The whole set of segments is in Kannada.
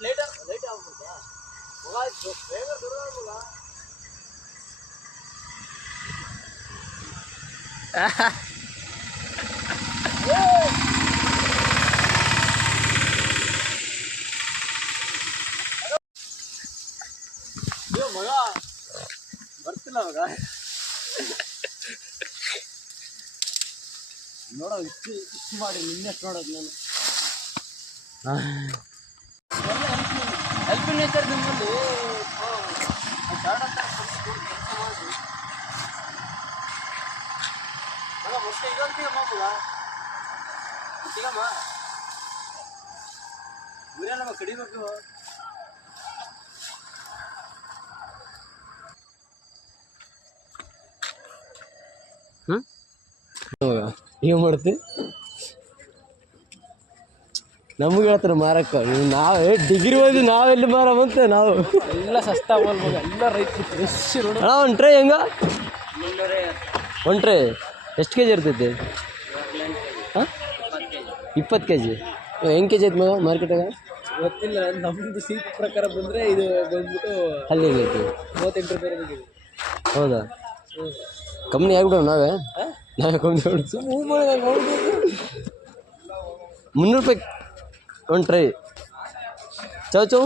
ಮಗ ಬರ್ತಿಲ್ಲ ಮಗ ನೋಡೋ ಇಷ್ಟು ಮಾಡಿ ನಿನ್ನೆಷ್ಟು ನೋಡೋದು ನಾನು ಹೆಲ್ಪ್ ನೇಚರ್ ನಿಮ್ಮಲ್ಲಿ ಮತ್ತೆ ಇದೊಂದಿಗಮ್ಮ ಸಿಗಮ್ಮ ಊರೆಲ್ಲ ಕಡಿಬೇಕು ಏನು ಮಾಡ್ತಿ ನಮಗೆ ಹೇಳ್ತಾರೆ ಮಾರಕ್ಕ ನಾವೇ ಡಿಗ್ರಿ ಓದಿ ನಾವೆಲ್ಲಿ ಮಾರವಂತೆ ನಾವು ಎಲ್ಲ ಸಸ್ತಾ ಹೋಗ್ಬೋದು ಎಲ್ಲ ರೈತರು ಫ್ರೆಶ್ ನೋಡಿ ಅಣ್ಣ ಒಂದು ಟ್ರೈ ಹೆಂಗ ಒಂದು ಟ್ರೈ ಎಷ್ಟು ಕೆ ಜಿ ಇರ್ತೈತಿ ಹಾಂ 20 ಕೆ ಜಿ ಹೆಂಗೆ ಕೆ ಜಿ ಐತೆ ಮಗ ಮಾರ್ಕೆಟಾಗ ಗೊತ್ತಿಲ್ಲ ನಮ್ಮದು ಸೀಟ್ ಪ್ರಕಾರ ಬಂದರೆ ಇದು ಬಂದ್ಬಿಟ್ಟು ಅಲ್ಲಿ ಹೆಂಗೈತಿ 38 ರೂಪಾಯಿ ಬಂದಿದೆ ಹೌದಾ ಕಂಪ್ನಿ ಆಗ್ಬಿಡೋ ನಾವೇ ಕಂಪ್ನಿ ಹೊಡು ₹300 ಒಂದು ಟ್ರೈ ಚೌ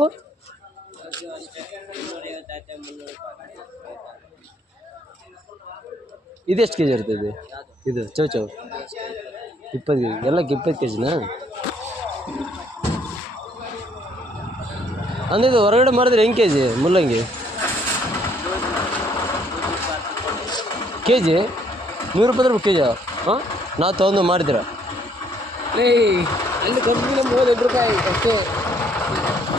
ಇದೆಷ್ಟು ಕೆ ಜಿ ಇರ್ತದೆ ಇದು ಚೌ 20 ಕೆ ಜಿ ಎಲ್ಲಕ್ಕೆ 20 ಕೆ ಜಿನಾ ಅಂದ್ರೆ ಇದು ಹೊರಗಡೆ ಮಾರಿದ್ರೆ ಹೆಂಗೆ ಕೆ ಜಿ ಮುಲ್ಲಂಗಿ ಕೆ ಜಿ ₹100 ಕೆ ಜಿ ಹಾಂ ನಾವು ತೊಗೊಂಡು ಮಾಡಿದ್ದೀರ ಅಲ್ಲಿ ಕಂಪ್ನಿನ ₹32 ಅಷ್ಟೇ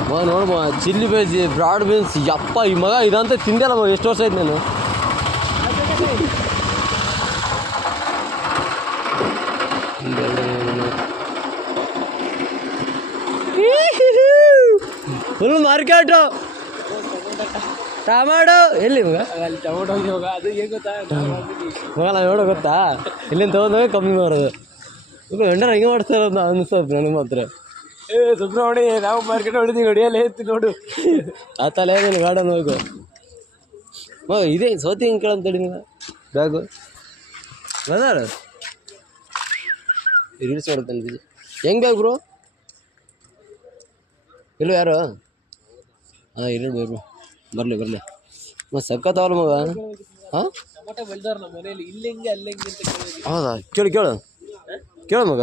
ಮಗ ನೋಡ್ಮ ಚಿಲ್ಲಿ ಬೀನ್ಸ್ ಬ್ರಾಡ್ ಬೀನ್ಸ್ ಯಪ್ಪ ಈ ಮಗ ಇದಂತ ತಿಂದಲ್ಲ ಮಗ ಎಷ್ಟು ವರ್ಷ ಆಯ್ತು ನಾನು ಫುಲ್ ಮಾರ್ಕೆಟು ಟಮಾಟೋ ಎಲ್ಲಿ ಮಗ ಅಲ್ಲಿ ಟೊಮೊಟೊ ಹೋಗ ಅದು ಹೇಗೆ ಗೊತ್ತಾ ಮಗ ನಾವು ಹೇಳೋ ಗೊತ್ತಾ ಇಲ್ಲಿಂದ ತೊಗೊಂಡೋಗಿ ಕಮ್ಮಿ ಮಾಡೋದು ಗಂಡನ ಹಿಂಗೆ ಮಾಡ್ತಾರೆ ಅಂತ ಅನ್ಸೋದು ನನಗೆ ಮಾತ್ರ ಸುಬ್ರಹ್ಮಣ್ಯ ನಾವು ಮಾರ್ಕೆಟ್ ಹೊಡಿದೀವಿ ಹೊಡಿಯಲ್ಲ ಎತ್ತಿ ನೋಡು ಆ ತಲೆ ಏನೇನು ಗಾರ್ಡನ್ ಹೋಗು ಮಗ ಇದೇ ಸೌತಿ ಹಿಂಗೆ ಕೇಳಂತೇಳಿ ಮಗ ಬ್ಯಾಗು ಬದಾರ ರೀಲ್ಸ್ ಮಾಡ್ತಾನೆ ಬಿಜಿ ಹೆಂಗೆ ಬ್ಯಾಗ್ ಬ್ರೋ ಇಲ್ಲೋ ಯಾರು ಹಾಂ ಇಲ್ಲ ಬೇರು ಬರಲಿ ಮತ್ತು ಸಕ್ಕತ್ತವಲ್ಲ ಮಗ ಹಾಂ ಟೊಮೊಟೊ ಬೆಳೆದವ್ರು ನಮ್ಮ ಮನೇಲಿ ಇಲ್ಲೆಂಗೆ ಅಲ್ಲೆಂಗೆ ಅಂತ ಹೌದಾ ಕೇಳು ಮಗ